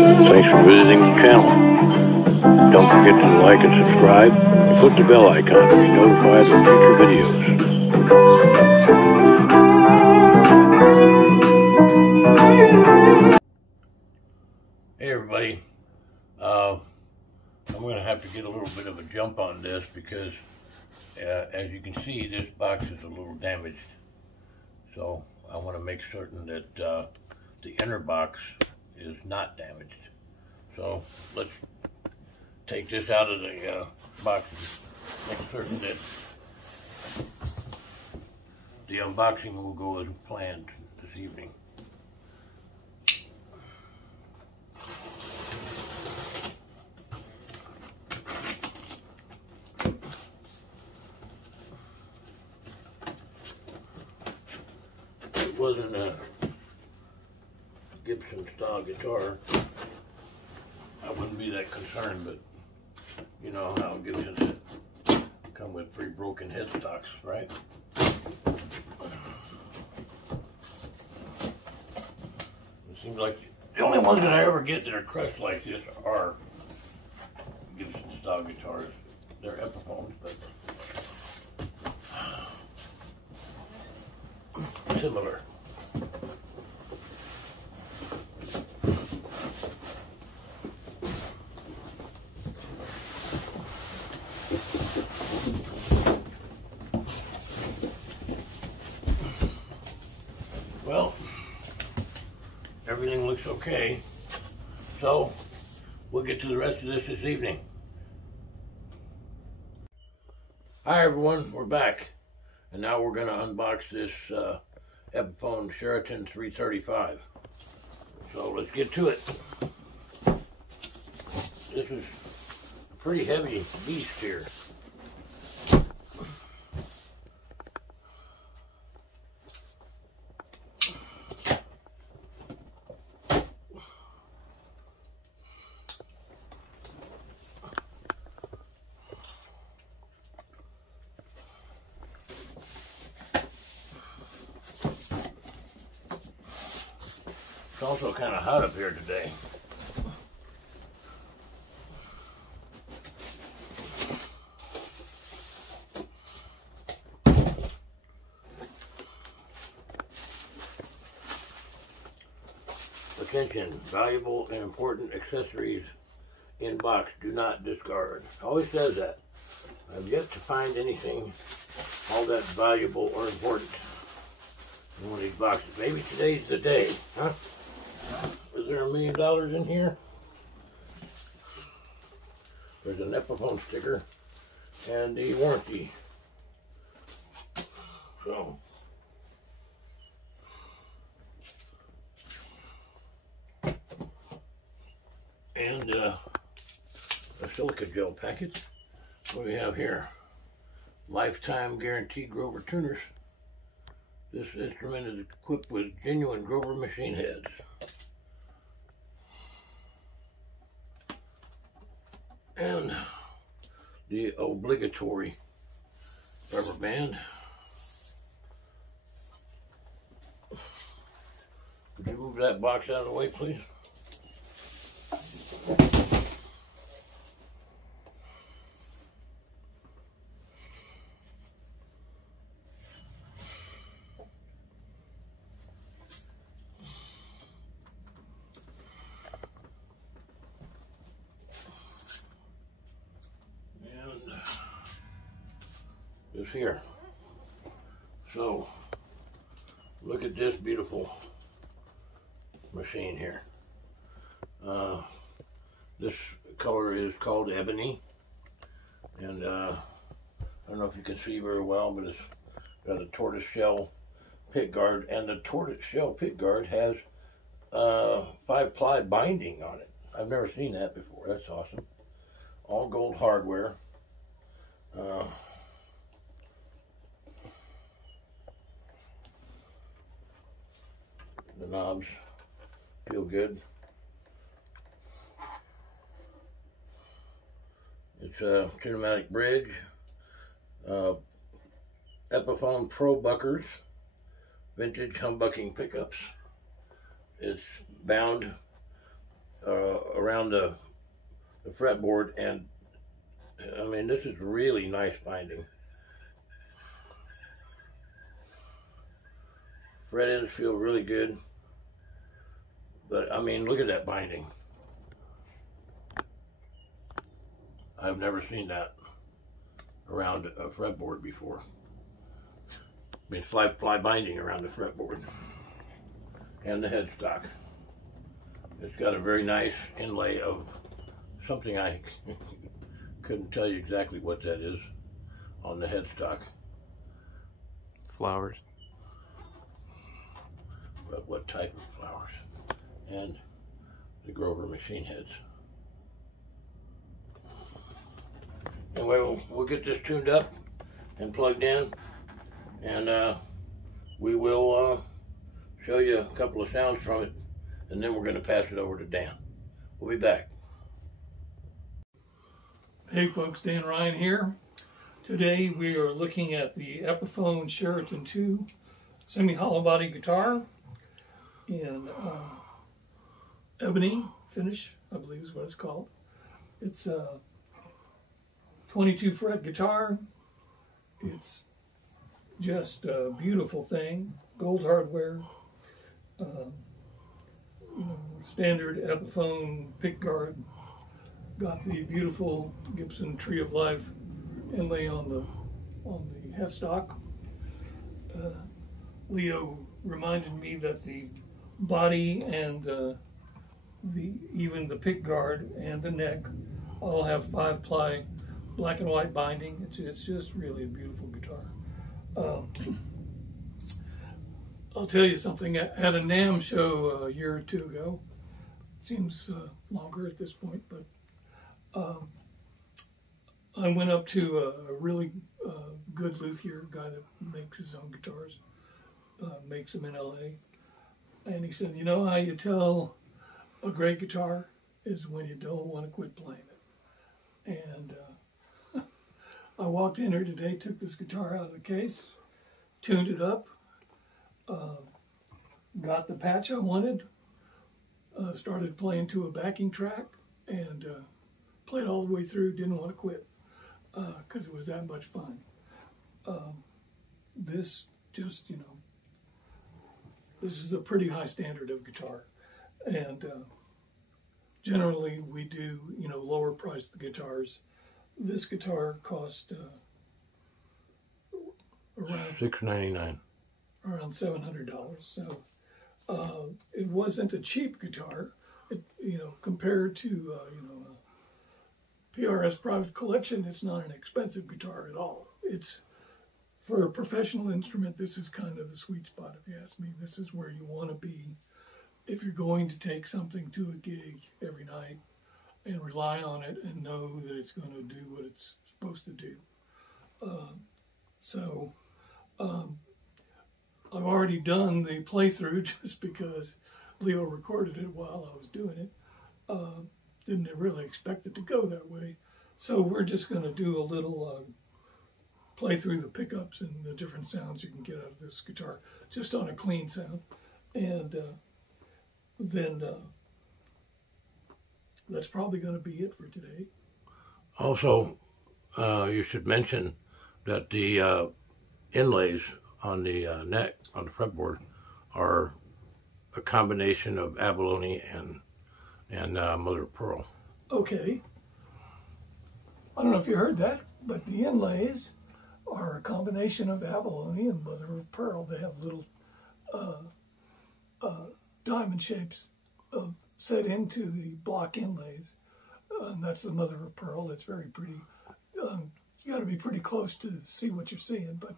Thanks for visiting the channel. Don't forget to like and subscribe and click the bell icon to be notified of future videos. Hey everybody, I'm going to have to get a little bit of a jump on this because as you can see, this box is a little damaged. So I want to make certain that the inner box is not damaged. So let's take this out of the box and make certain that the unboxing will go as planned this evening. If it wasn't a Gibson style guitar, I wouldn't be that concerned, but you know how Gibsons come with pre-broken headstocks, right? It seems like the only ones that I ever get that are crushed like this are Gibson style guitars. They're Epiphones, but similar. Well, everything looks okay, so we'll get to the rest of this evening. Hi everyone, we're back, and now we're going to unbox this Epiphone Sheraton 335. So let's get to it. This is a pretty heavy beast here. It's also kind of hot up here today. Attention, valuable and important accessories in box, do not discard. Always says that. I've yet to find anything all that valuable or important in one of these boxes. Maybe today's the day, huh? Is there $1 million in here? There's an Epiphone sticker and the warranty. So, and a silica gel packet. What do we have here? Lifetime guaranteed Grover tuners. This instrument is equipped with genuine Grover machine heads. And the obligatory rubber band. Would you move that box out of the way, please? This here. So look at this beautiful machine here. This color is called ebony, and I don't know if you can see very well, but it's got a tortoise shell pick guard, and the tortoise shell pick guard has 5-ply binding on it. I've never seen that before. That's awesome. All gold hardware. The knobs feel good. It's a kinematic bridge, Epiphone Pro buckers, vintage humbucking pickups. It's bound around the fretboard, and I mean, this is really nice binding. Fret ends feel really good, but I mean, look at that binding. I've never seen that around a fretboard before. I mean, fly binding around the fretboard and the headstock. It's got a very nice inlay of something I couldn't tell you exactly what that is on the headstock. Flowers. But what type of flowers? And the Grover machine heads. Anyway, we'll get this tuned up and plugged in, and we will show you a couple of sounds from it, and then we're going to pass it over to Dan. We'll be back. Hey folks, Dan Ryan here. Today we are looking at the Epiphone Sheraton II semi-hollow body guitar in ebony finish, I believe is what it's called. It's a 22 fret guitar. It's just a beautiful thing, gold hardware, standard Epiphone pickguard. Got the beautiful Gibson Tree of Life inlay on the headstock. Leo reminded me that the body and even the pickguard and the neck all have 5-ply black and white binding. It's just really a beautiful guitar. I'll tell you something. At a NAMM show a year or two ago, it seems longer at this point, but I went up to a really good luthier, guy that makes his own guitars, makes them in LA, and he said, you know how you tell a great guitar is when you don't want to quit playing it. And I walked in here today, took this guitar out of the case, tuned it up, got the patch I wanted, started playing to a backing track, and played all the way through. Didn't want to quit because it was that much fun. This just, this is a pretty high standard of guitar, and generally we do, lower priced guitars. This guitar cost around $6.99. Around $700. So it wasn't a cheap guitar. It, compared to PRS Private Collection, it's not an expensive guitar at all. It's, for a professional instrument, this is kind of the sweet spot, if you ask me. This is where you want to be if you're going to take something to a gig every night and rely on it and know that it's going to do what it's supposed to do. I've already done the playthrough just because Leo recorded it while I was doing it. Didn't really expect it to go that way. So we're just going to do a little play through the pickups and the different sounds you can get out of this guitar, just on a clean sound. And then that's probably going to be it for today. Also, you should mention that the inlays on the neck, on the fretboard, are a combination of abalone and mother of pearl. Okay. I don't know if you heard that, but the inlays are a combination of abalone and mother of pearl. They have little diamond shapes set into the block inlays. And that's the mother of pearl. It's very pretty. You got to be pretty close to see what you're seeing, but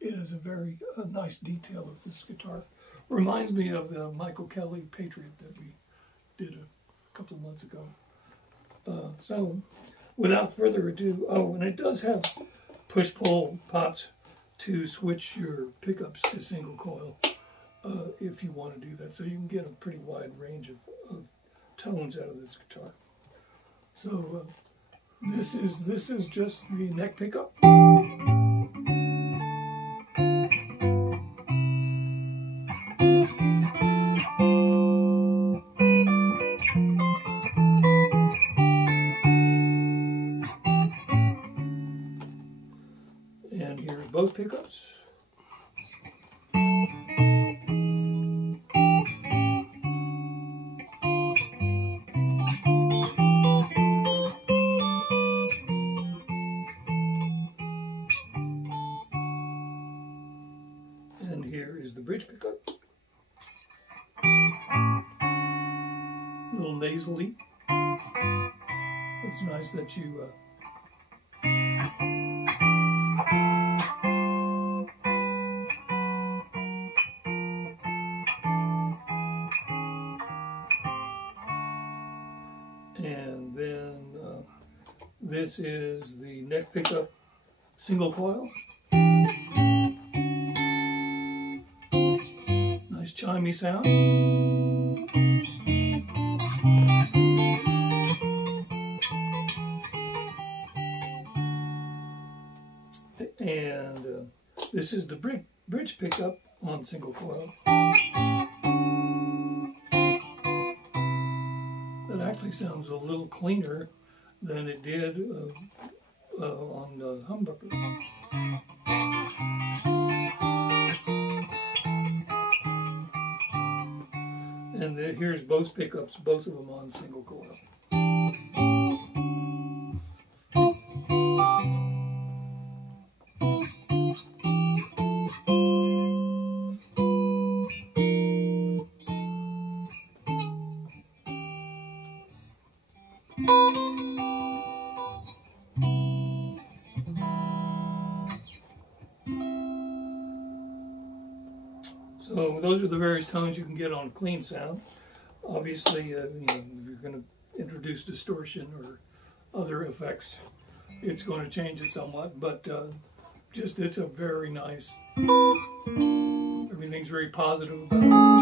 it is a very nice detail of this guitar. Reminds me of the Michael Kelly Patriot that we did a couple of months ago. So, without further ado, and it does have push-pull pots to switch your pickups to single coil if you want to do that. So you can get a pretty wide range of tones out of this guitar. So this is just the neck pickup. both pickups. And here is the bridge pickup. A little nasally. It's nice that you and then this is the neck pickup single coil. Nice chimey sound. And this is the bridge pickup on single coil. That actually sounds a little cleaner than it did on the humbucker. And here's both pickups, both of them on single coil. So those are the various tones you can get on clean sound. Obviously, you know, if you're going to introduce distortion or other effects, it's going to change it somewhat. But just it's a very nice. Everything's very positive about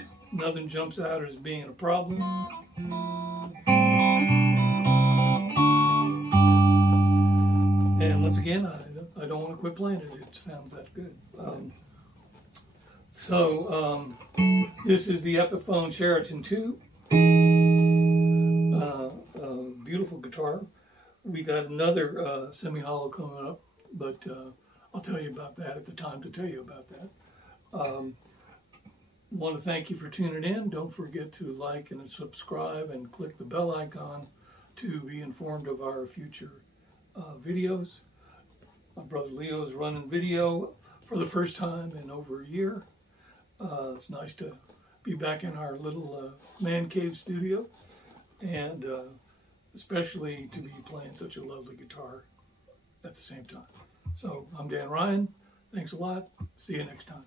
it. Nothing jumps out as being a problem. And once again, I don't want to quit playing it. It sounds that good. This is the Epiphone Sheraton II. Beautiful guitar. We got another semi-hollow coming up, but I'll tell you about that at the time to tell you about that. Want to thank you for tuning in. Don't forget to like and subscribe and click the bell icon to be informed of our future videos. My brother Leo is running video for the first time in over a year. It's nice to be back in our little man cave studio, and especially to be playing such a lovely guitar at the same time. So I'm Dan Ryan. Thanks a lot. See you next time.